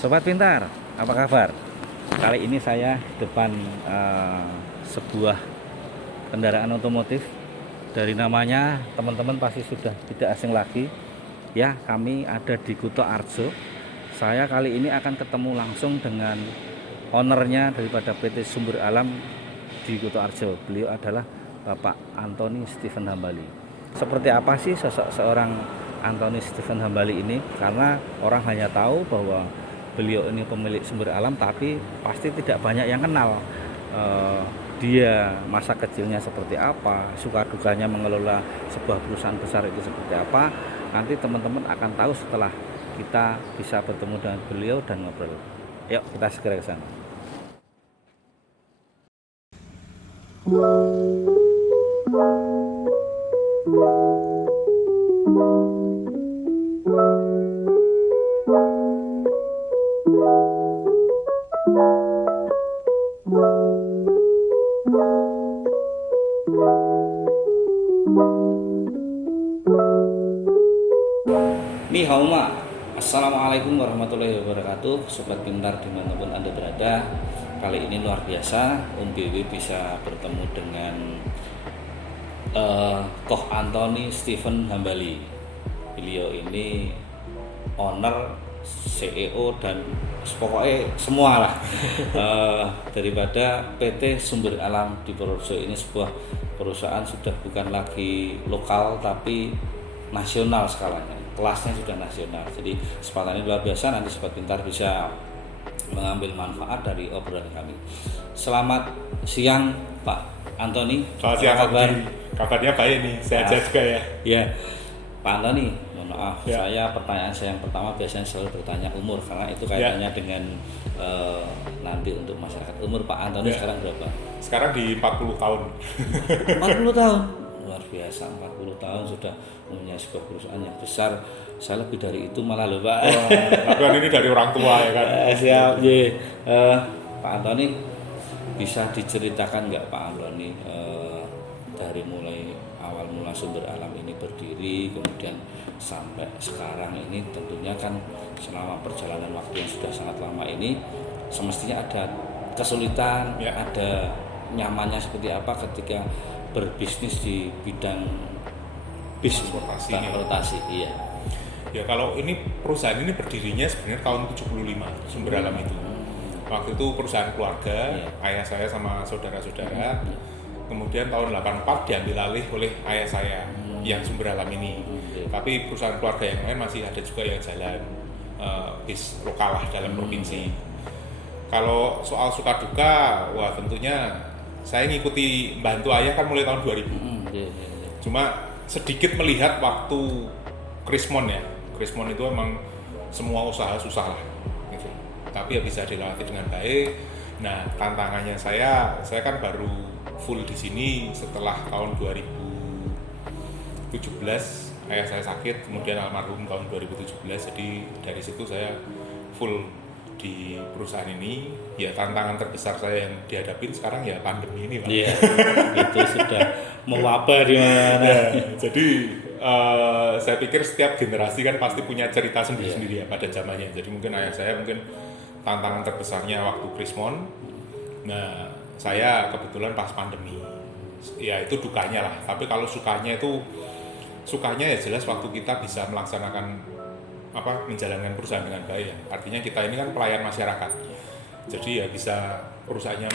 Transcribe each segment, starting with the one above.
Sobat Pintar, apa kabar? Kali ini saya depan sebuah kendaraan otomotif. Dari namanya teman-teman pasti sudah tidak asing lagi. Ya, kami ada di Kuto Arjo. Saya kali ini akan ketemu langsung dengan ownernya daripada PT Sumber Alam di Kuto Arjo. Beliau adalah Bapak Antoni Stephen Hambali. Seperti apa sih sosok seorang Antoni Stephen Hambali ini? Karena orang hanya tahu bahwa beliau ini pemilik sumber alam, tapi pasti tidak banyak yang kenal dia masa kecilnya seperti apa, suka dukanya mengelola sebuah perusahaan besar itu seperti apa. Nanti teman-teman akan tahu setelah kita bisa bertemu dengan beliau dan ngobrol. Yuk kita segera ke sana. Ni hao ma. Assalamualaikum warahmatullahi wabarakatuh. Sobat Pintar dimanapun Anda berada. Kali ini luar biasa, Om BW bisa bertemu dengan Koh Antoni Stephen Hambali. Beliau ini owner, CEO dan pokoknya semua lah daripada PT Sumber Alam di Purworejo. Ini sebuah perusahaan sudah bukan lagi lokal tapi nasional skalanya, kelasnya sudah nasional. Jadi kesempatan ini luar biasa, nanti Sobat Pintar bisa mengambil manfaat dari obrolan kami. Selamat siang Pak Antoni. Selamat siang kabar. Kabarnya baik nih, sehat juga ya. Ya, Pak Antoni, mohon maaf, ya. Pertanyaan saya yang pertama biasanya selalu bertanya umur, karena itu kaitannya dengan nanti untuk masyarakat. Umur Pak Antoni sekarang berapa? Sekarang di 40 tahun. 40 tahun? Luar biasa, 40 tahun sudah mempunyai sebuah perusahaan yang besar. Saya lebih dari itu malah loh Pak. Wah, ini dari orang tua ya kan. Siap, Pak Antoni, bisa diceritakan nggak Pak Antoni dari mulai awal mula Sumber Alam ini berdiri, kemudian sampai sekarang ini, tentunya kan selama perjalanan waktu yang sudah sangat lama ini semestinya ada kesulitan, ada nyamannya seperti apa ketika berbisnis di bidang transportasi. Iya. Ya, kalau ini perusahaan ini berdirinya sebenarnya tahun 75 Sumber Alam itu. Waktu itu perusahaan keluarga, ayah saya sama saudara-saudara. Kemudian tahun 84 diambil alih oleh ayah saya yang Sumber Alam ini. Tapi perusahaan keluarga yang lain masih ada juga yang jalan bis lokal lah dalam provinsi. Kalau soal suka duka, wah tentunya saya ngikuti bantu ayah kan mulai tahun 2000. Cuma sedikit melihat waktu Krismon ya. Krismon itu emang semua usaha susah lah gitu. Tapi ya bisa dilatih dengan baik. Nah, tantangannya saya kan baru full di sini setelah tahun 2017 ayah saya sakit, kemudian almarhum tahun 2017. Jadi dari situ saya full di perusahaan ini. Ya, tantangan terbesar saya yang dihadapin sekarang ya pandemi ini Pak. Iya, itu sudah mewabah di mana. Ya, jadi saya pikir setiap generasi kan pasti punya cerita sendiri-sendiri ya pada zamannya. Jadi mungkin ayah saya tantangan terbesarnya waktu Krismon. Nah, saya kebetulan pas pandemi. Ya itu dukanya lah. Tapi kalau sukanya ya jelas waktu kita bisa melaksanakan menjalankan perusahaan dengan baik ya. Artinya kita ini kan pelayan masyarakat. Jadi ya bisa perusahaannya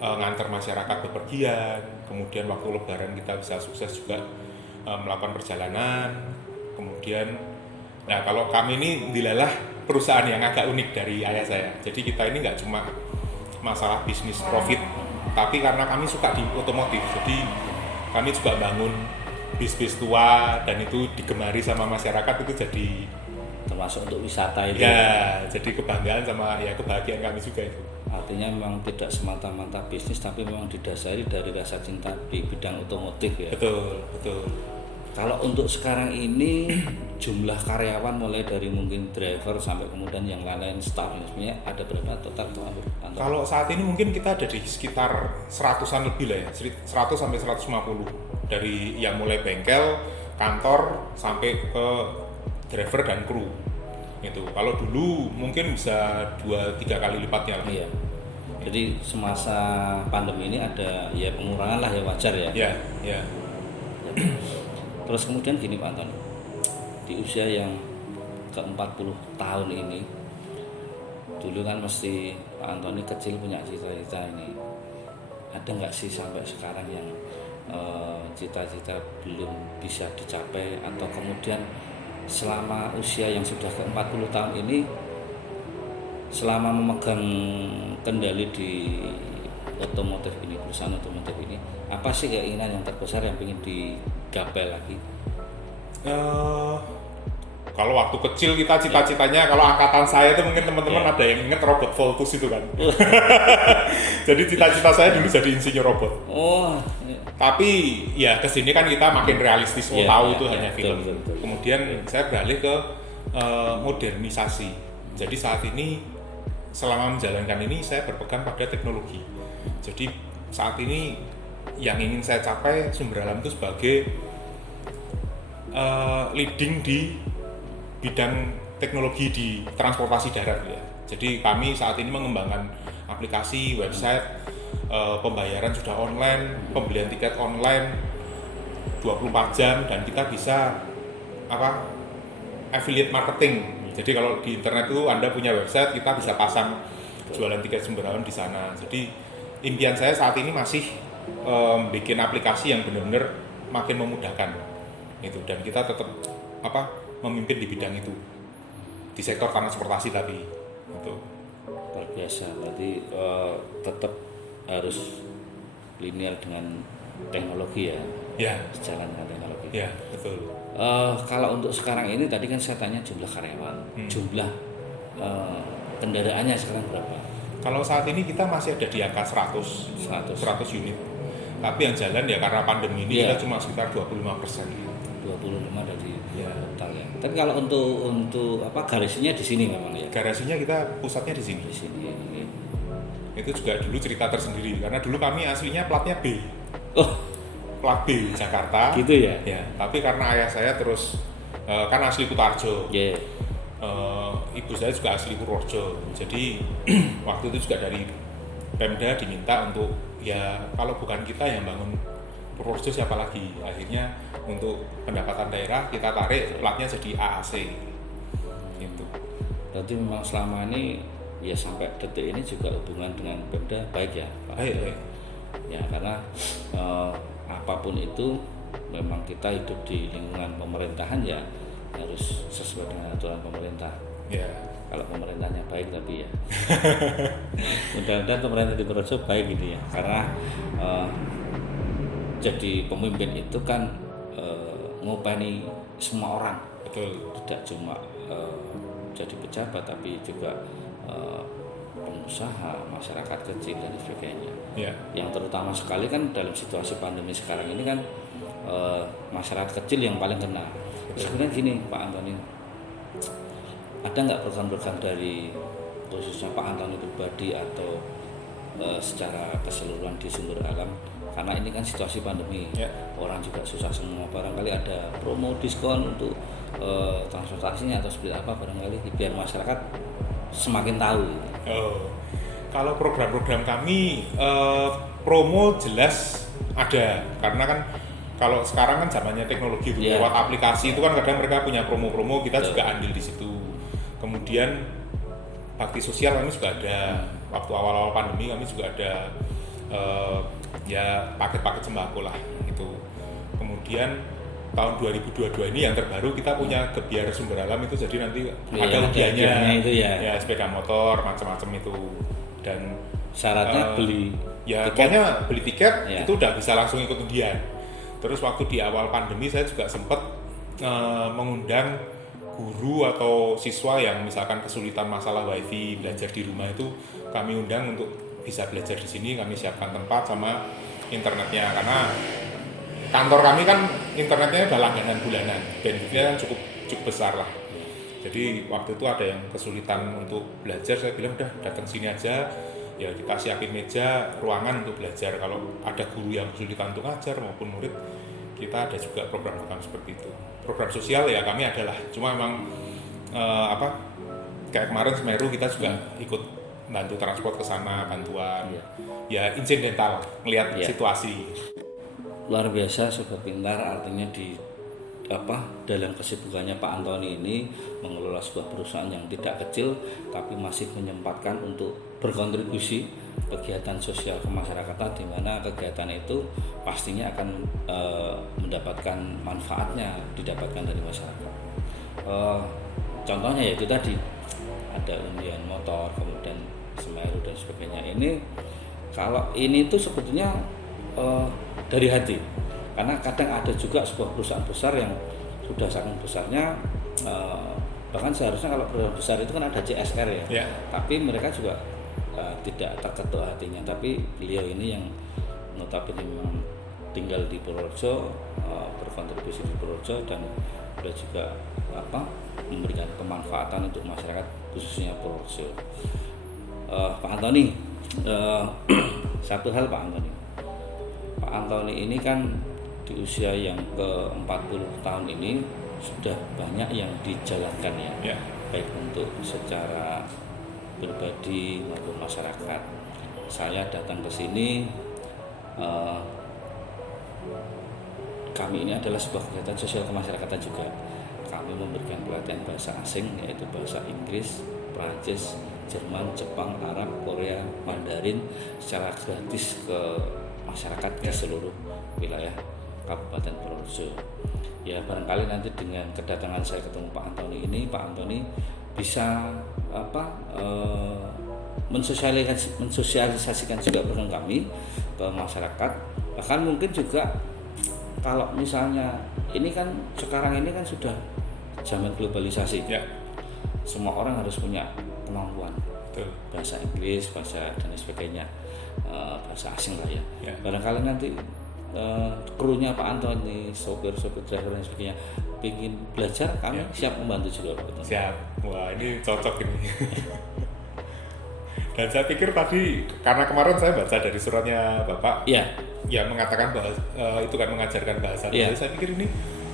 ngantar masyarakat bepergian. Kemudian waktu lebaran kita bisa sukses juga melakukan perjalanan. Kemudian nah kalau kami ini dilalah perusahaan yang agak unik dari ayah saya. Jadi kita ini nggak cuma masalah bisnis profit, tapi karena kami suka di otomotif, jadi kami juga bangun bis-bis tua dan itu digemari sama masyarakat. Itu jadi termasuk untuk wisata itu ya, jadi kebanggaan sama ya kebahagiaan kami juga itu. Artinya memang tidak semata-mata bisnis, tapi memang didasari dari rasa cinta di bidang otomotif ya. Betul. Kalau untuk sekarang ini jumlah karyawan mulai dari mungkin driver sampai kemudian yang lain-lain staff, sebenarnya ada berapa total? Kalau saat ini mungkin kita ada di sekitar 100-an lebih lah ya, 100 sampai 150 dari yang mulai bengkel, kantor sampai ke driver dan kru. Itu kalau dulu mungkin bisa 2-3 kali lipatnya lah. Iya. Jadi semasa pandemi ini ada ya pengurangan lah ya, wajar ya. Ya, ya. Terus kemudian gini Pak Anton, di usia yang ke-40 tahun ini, dulu kan mesti Pak Antoni kecil punya cita-cita ini. Ada nggak sih sampai sekarang yang cita-cita belum bisa dicapai, atau kemudian selama usia yang sudah ke-40 tahun ini, selama memegang kendali di otomotif ini, perusahaan otomotif ini, apa sih keinginan yang terbesar yang ingin digapai lagi? Kalau waktu kecil kita cita-citanya, kalau angkatan saya itu mungkin teman-teman ada yang inget robot Voltus itu kan. Jadi cita-cita saya dulu jadi insinyur robot. Oh. Tapi ya kesini kan kita makin realistis, tahu itu hanya film. Betul. Kemudian saya beralih ke modernisasi. Jadi saat ini selama menjalankan ini saya berpegang pada teknologi. Jadi saat ini yang ingin saya capai Sumber Alam itu sebagai leading di bidang teknologi di transportasi darat ya. Jadi kami saat ini mengembangkan aplikasi, website, pembayaran sudah online, pembelian tiket online 24 jam, dan kita bisa affiliate marketing. Jadi kalau di internet itu Anda punya website, kita bisa pasang jualan tiket Sumber Alam di sana. Jadi impian saya saat ini masih bikin aplikasi yang benar-benar makin memudahkan itu, dan kita tetap memimpin di bidang itu di sektor transportasi tadi itu. Luar biasa, berarti tetap harus linear dengan teknologi ya. Ya, Sejalan dengan teknologi. ya betul. Kalau untuk sekarang ini tadi kan saya tanya jumlah karyawan, jumlah kendaraannya sekarang berapa? Kalau saat ini kita masih ada di angka 100 unit. Tapi yang jalan ya karena pandemi ini kita cuma sekitar 25%. 25 dari total ya. Tapi kalau untuk garasinya di sini memang ya. Garasinya kita pusatnya di sini. Di sini. Itu juga dulu cerita tersendiri karena dulu kami aslinya platnya B. Oh, plat B Jakarta. gitu ya. Ya, tapi karena ayah saya terus kan asli Kutarjo. Yeah. Ibu saya juga asli Purworejo. Jadi waktu itu juga dari Pemda diminta untuk ya kalau bukan kita yang bangun Purworejo siapa lagi. Akhirnya untuk pendapatan daerah kita tarik platnya jadi AAC. Gitu. Berarti memang selama ini ya sampai detik ini juga hubungan dengan Pemda baik ya, Pak? Baik. Ya karena apapun itu memang kita hidup di lingkungan pemerintahan ya harus sesuai dengan aturan pemerintah. Ya. Kalau pemerintahnya baik tapi ya mudah-mudahan pemerintah di Purworejo baik gitu ya, karena jadi pemimpin itu kan ngopeni semua orang. Betul. Tidak cuma jadi pejabat tapi juga pengusaha, masyarakat kecil dan sebagainya. Ya. Yang terutama sekali kan dalam situasi pandemi sekarang ini kan masyarakat kecil yang paling kena. Sebenarnya gini Pak Antoni, ada nggak program-program dari khususnya Pak Antoni pribadi atau secara keseluruhan di Sumber Alam, karena ini kan situasi pandemi, orang juga susah semua, barangkali ada promo diskon untuk transportasinya atau seperti apa barangkali biar masyarakat semakin tahu. Kalau program-program kami promo jelas ada, karena kan kalau sekarang kan zamannya teknologi itu lewat aplikasi itu kan kadang mereka punya promo-promo, kita juga andil di situ. Kemudian bakti sosial kami juga ada, waktu awal-awal pandemi kami juga ada ya paket-paket sembako lah itu. Kemudian tahun 2022 ini yang terbaru kita punya Gebyar Sumber Alam itu, jadi nanti ada undiannya itu ya sepeda motor macam-macam itu, dan syaratnya beli pokoknya beli tiket itu udah bisa langsung ikut undian. Terus waktu di awal pandemi saya juga sempat mengundang guru atau siswa yang misalkan kesulitan masalah wifi belajar di rumah, itu kami undang untuk bisa belajar di sini. Kami siapkan tempat sama internetnya, karena kantor kami kan internetnya udah langganan bulanan, benefitnya kan cukup besar lah. Jadi waktu itu ada yang kesulitan untuk belajar, saya bilang udah datang sini aja, ya kita siapin meja, ruangan untuk belajar. Kalau ada guru yang kesulitan untuk ngajar maupun murid, kita ada juga program-program seperti itu. Program sosial ya kami adalah, cuma memang kayak kemarin Semeru kita juga ikut bantu transport ke sana, bantuan ya insidental ngelihat situasi. Luar biasa Sobat Pintar, artinya dalam kesibukannya Pak Antoni ini mengelola sebuah perusahaan yang tidak kecil tapi masih menyempatkan untuk berkontribusi kegiatan sosial kemasyarakatan, di mana kegiatan itu pastinya akan mendapatkan manfaatnya didapatkan dari masyarakat. Contohnya yaitu tadi ada undian motor, kemudian Semeru dan sebagainya. Ini kalau ini tuh sebetulnya dari hati, karena kadang ada juga sebuah perusahaan besar yang sudah saking besarnya, bahkan seharusnya kalau perusahaan besar itu kan ada CSR ya. Tapi mereka juga tidak terketuk hatinya. Tapi beliau ini yang notabene memang tinggal di Purworejo, berkontribusi di Purworejo, dan beliau juga memberikan kemanfaatan untuk masyarakat khususnya Purworejo. Pak Antoni, satu hal Pak Antoni. Pak Antoni ini kan di usia yang ke-40 tahun ini sudah banyak yang dijalankan ya. Baik untuk secara pribadi maupun masyarakat. Saya datang ke sini, kami ini adalah sebuah kegiatan sosial kemasyarakatan juga. Kami memberikan pelatihan bahasa asing, yaitu bahasa Inggris, Prancis, Jerman, Jepang, Arab, Korea, Mandarin secara gratis ke masyarakat di seluruh wilayah Kabupaten Purworejo. Ya, barangkali nanti dengan kedatangan saya ketemu Pak Antoni ini, Pak Antoni bisa mensosialisasikan juga program kami ke masyarakat. Bahkan mungkin juga kalau misalnya ini kan sekarang ini kan sudah zaman globalisasi. Semua orang harus punya kemampuan. Bahasa Inggris, bahasa dan sebagainya, bahasa asing lah ya. Barangkali nanti krunya Pak Antoni, sopir driver dan sebagainya ingin belajar, kami siap membantu juga. Siap. Wah, ini cocok ini. Dan saya pikir tadi karena kemarin saya baca dari suratnya Bapak, ya mengatakan bahwa itu kan mengajarkan bahasa. Jadi saya pikir ini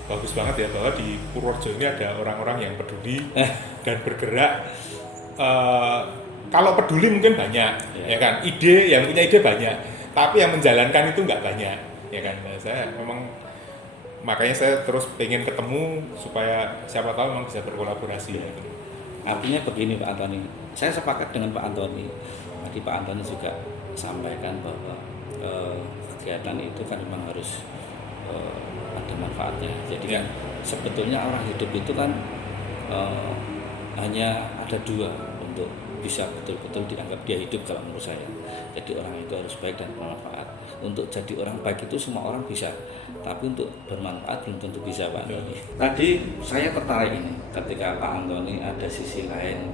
bagus banget ya, bahwa di Purworejo ini ada orang-orang yang peduli dan bergerak. Kalau peduli mungkin banyak, ya kan. Yang punya ide banyak, tapi yang menjalankan itu nggak banyak, ya kan. Nah, saya memang makanya saya terus pengen ketemu supaya siapa tahu memang bisa berkolaborasi. Artinya begini Pak Antoni, saya sepakat dengan Pak Antoni. Tadi Pak Antoni juga sampaikan bahwa kegiatan itu kan memang harus ada manfaatnya. Jadi kan sebetulnya orang hidup itu kan hanya ada dua untuk bisa betul-betul dianggap dia hidup kalau menurut saya. Jadi orang itu harus baik dan bermanfaat. Untuk jadi orang baik itu semua orang bisa, tapi untuk bermanfaat belum tentu bisa Pak Antoni. Tadi saya tertarik ini ketika Pak Antoni ada sisi lain,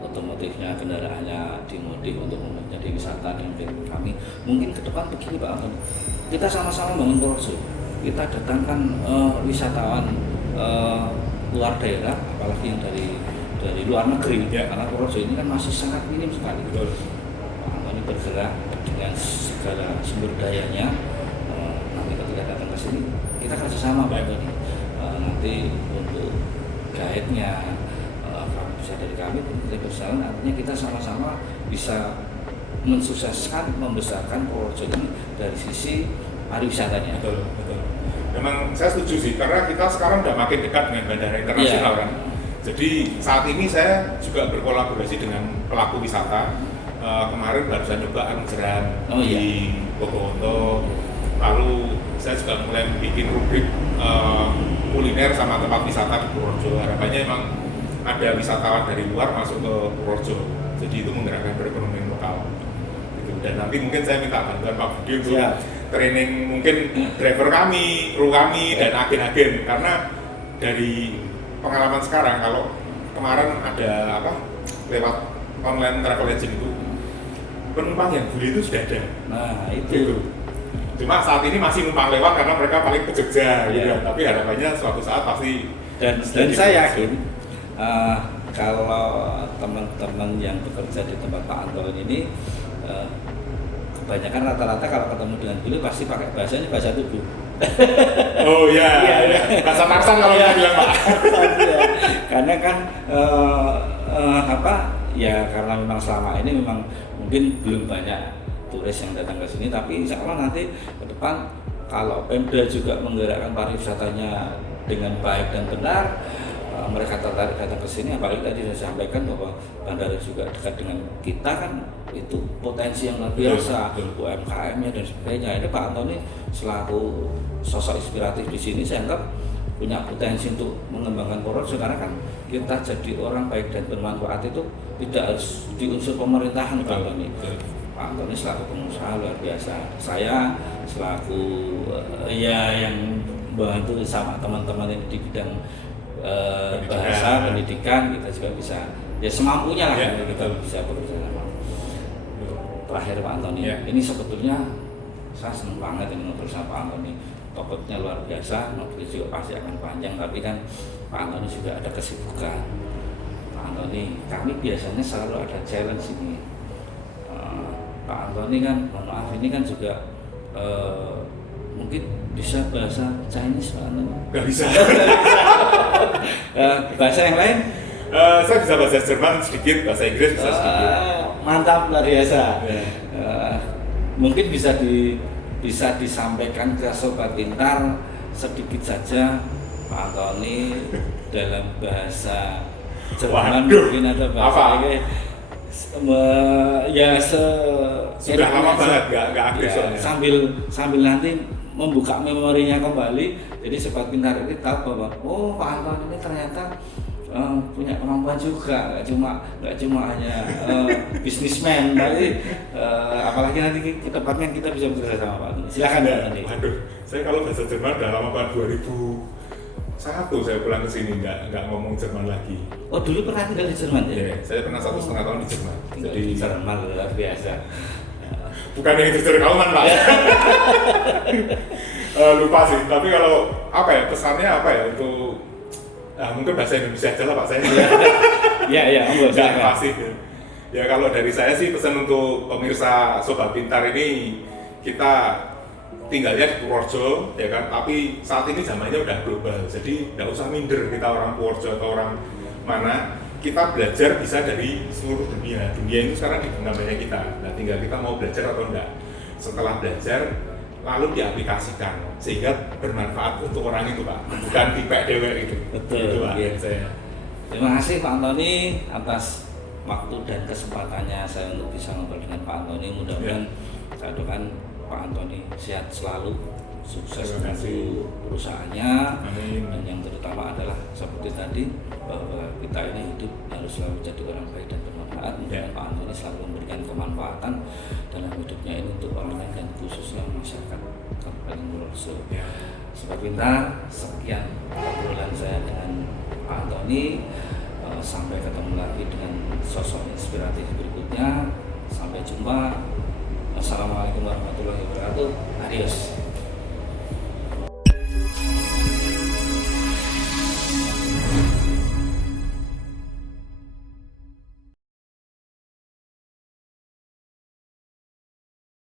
otomotifnya, kendaraannya dimodif untuk menjadi wisata dan kami. Mungkin ke depan begini Pak Antoni, kita sama-sama bangun Purworejo. Kita datangkan wisatawan luar daerah, apalagi yang dari luar negeri, karena Purworejo ini kan masih sangat minim sekali. Pak Antoni bergerak dengan segala sumber dayanya. Nanti ketika datang ke sini kita kerjasama Pak Antoni. Nanti untuk guide-nya bisa dari kami, kita berjalan, artinya kita sama-sama bisa mensukseskan, membesarkan Purworejo ini dari sisi pariwisatanya. Betul. Memang saya setuju sih, karena kita sekarang udah makin dekat dengan bandara internasional kan. Jadi saat ini saya juga berkolaborasi dengan pelaku wisata. Kemarin barusan coba Angjeran di Bogowonto. Lalu saya juga mulai bikin rubrik kuliner sama tempat wisata di Purworejo. Harapannya memang ada wisatawan dari luar masuk ke Purworejo. Jadi itu menggerakkan perekonomian lokal. Gitu. Dan nanti mungkin saya minta bantuan Pak Budi untuk training mungkin driver kami, kru kami, dan agen-agen. Karena dari pengalaman sekarang, kalau kemarin ada lewat online travel agent itu, penumpang yang beli itu sudah ada. Nah itu. Gitu. Cuma saat ini masih numpang lewat karena mereka paling ke Jogja, gitu. Tapi harapannya suatu saat pasti. Dan saya yakin kalau teman-teman yang bekerja di tempat Pak Antoni ini, kebanyakan rata-rata kalau ketemu dengan beliau pasti pakai bahasanya bahasa tubuh. Oh iya, Iya, iya. bahasa Tarsan kalau kita bilang Pak. Iya. Karena kan apa ya, karena memang selama ini memang mungkin belum banyak turis yang datang ke sini, tapi insya Allah nanti ke depan kalau Pemda juga menggerakkan pariwisatanya dengan baik dan benar, mereka tertarik datang ke sini. Apalagi tadi saya sampaikan bahwa bandara juga dekat dengan kita, kan itu potensi yang luar biasa, UMKM-nya dan sebagainya. Ini Pak Antoni selaku sosok inspiratif di sini, saya anggap punya potensi untuk mengembangkan Purworejo, karena kan kita jadi orang baik dan bermanfaat itu tidak harus di unsur pemerintahan. Pak Antoni, Pak Antoni selaku pengusaha luar biasa, saya selaku ya yang bantu sama teman-teman di bidang bahasa pendidikan, kita juga bisa ya semampunya lah, ya, kita bisa bekerja sama. Terakhir Pak Antoni, ya. ini sebetulnya saya senang banget ini ngobrol sama Pak Antoni. Topiknya luar biasa, ngobrol juga pasti akan panjang, tapi kan Pak Antoni juga ada kesibukan. Pak Antoni, kami biasanya selalu ada challenge ini. Pak Antoni kan, mohon maaf, ini kan juga mungkin bisa bahasa Chinese Pak Antoni? Nggak bisa. Bahasa yang lain? Saya bisa bahasa Jerman sedikit, bahasa Inggris bisa sedikit. Mantap, luar biasa. Ya. Mungkin bisa disampaikan ke Sobat Pintar sedikit saja Pak Antoni dalam bahasa Jerman. Waduh, mungkin ada bahasa apa? ini. Ya Sudah lama banget nggak aktif ya, soalnya. sambil nanti membuka memorinya kembali, jadi Sobat Pintar ini tahu bahwa oh Pak Antoni ini ternyata punya kemampuan juga, nggak cuma hanya bisnismen, tapi apalagi nanti ke depannya kita bisa bekerja sama Pak Antoni. Silakan Pak Antoni. Waduh, saya kalau bahasa Jerman udah lama banget, 2001 saya pulang ke sini nggak ngomong Jerman lagi. Oh, dulu pernah tinggal di Jerman ya? Ya, saya pernah 1,5 tahun di Jerman. Tinggal Jadi di Jerman luar biasa. bukan yang itu Kauman Pak. Lupa sih. Tapi kalau apa ya pesannya apa ya untuk mungkin bahasa Indonesia aja lah Pak saya. Iya, enggak Nggak pasti. Ya kalau dari saya sih pesan untuk pemirsa Sobat Pintar ini, kita tinggalnya di Purworejo ya kan, tapi saat ini zamannya udah global, jadi nggak usah minder kita orang Purworejo atau orang mana, kita belajar bisa dari seluruh dunia ini sekarang di genggamannya kita. Nah tinggal kita mau belajar atau enggak. Setelah belajar lalu diaplikasikan sehingga bermanfaat untuk orang itu Pak, bukan dipek dewek itu. Betul. Itu Pak, Iya. saya. Terima kasih Pak Antoni atas waktu dan kesempatannya saya untuk bisa ngobrol dengan Pak Antoni. Mudah-mudahan saya doakan Pak Antoni sehat selalu, sukses Terima kasih. untuk perusahaannya. Amin. Dan yang terutama adalah seperti tadi, bahwa kita ini hidup harus selalu jadi orang baik dan bermanfaat. Mudah-mudahan Pak Antoni selalu memberikan kemanfaatan dalam hidupnya ini untuk orang lain dan khususnya masyarakat Kabupaten Purworejo. Ya. Sobat Pintar, sekian obrolan saya dengan Pak Antoni. Sampai ketemu lagi dengan sosok inspiratif berikutnya. Sampai jumpa. Assalamualaikum warahmatullahi wabarakatuh. Adios.